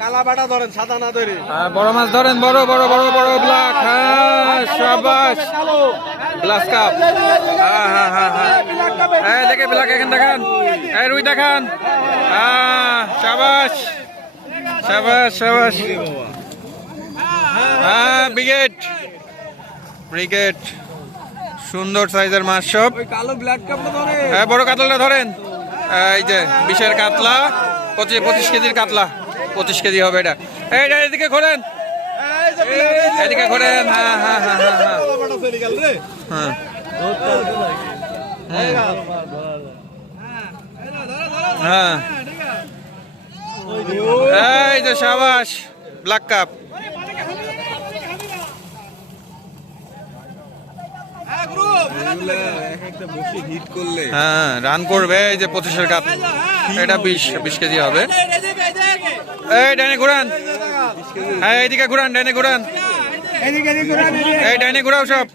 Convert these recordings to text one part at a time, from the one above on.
কালা বাটা ধরেন সাদা না ধরে। হ্যাঁ, বড় মাছ ধরেন বড় বড় বড় বড় ব্লাক হ্যাঁ সাবাস। গ্লাস কাপ হ্যাঁ হ্যাঁ হ্যাঁ হ্যাঁ। দেখে ব্লাক এখান দেখান। এই রুই দেখান। হ্যাঁ সাবাস। সাবাস সাবাস। হ্যাঁ ব্রিগেড ব্রিগেড সুন্দর সাইজের মাছ সব। কালো ব্ল্যাক কাপটা হ্যাঁ বড় কাতলাটা ধরেন। এই যে বিশের কাতলা পঁচিশ পঁচিশ কেজির কাতলা। পঁচিশ কেজি হবে এটা। এটা এদিকে ঘোরেন। এদিকে ঘোরেন হ্যাঁ হ্যাঁ হ্যাঁ হ্যাঁ হ্যাঁ। হ্যাঁ। হ্যাঁ। ব্ল্যাক কাপ হিট করলে হ্যাঁ রান করবে, এই যে পঁচিশের কাপ এটা বিশ বিশ কেজি হবে। এই, ডাইনে ঘুরান। হ্যাঁ এইদিকে ঘুরান, ডাইনে ঘুরান। এই, ডাইনে ঘুরাও সব।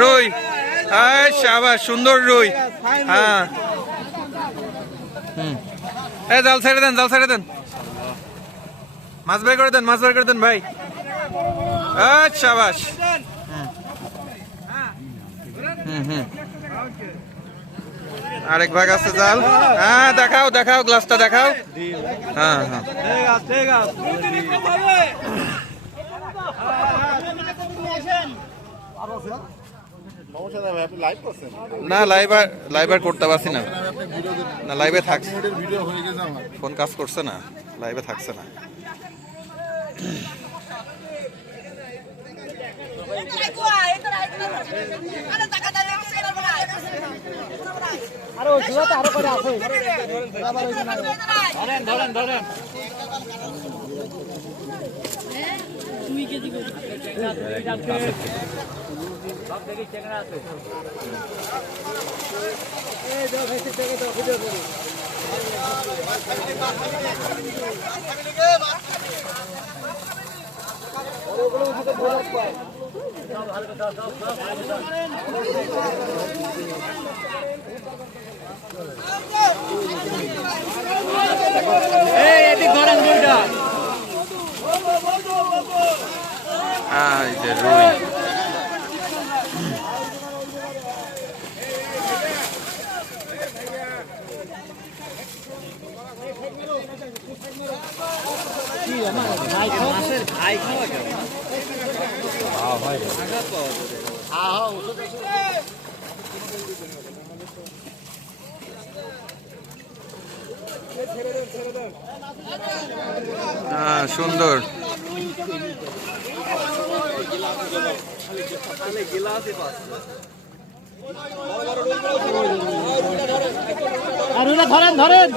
রুই। এই সাবাস সুন্দর রুই। হ্যাঁ। হুম। এই, জাল ছেড়ে দেন, জাল ছেড়ে দেন। মাছ বের করে দেন, মাছ বের করে দেন, ভাই। এই সাবাস হুম হুম। আরেক ভাগ আছে জাল। হ্যাঁ দেখাও দেখাও গ্লাসটা দেখাও। হ্যাঁ হ্যাঁ। ঠিক না। লাইভে থাকছে সমস্যা নাই ভাই আপনি লাইভ করছেন না। লাইভার লাইভার করতে পারছি না না লাইভে থাকছে ভিডিও হয়ে গেছে আমার ফোন কাজ করছে না লাইভে থাকছে না Ah, এই যে রুই। হ্যাঁ সুন্দর। ধরেন ধরেন।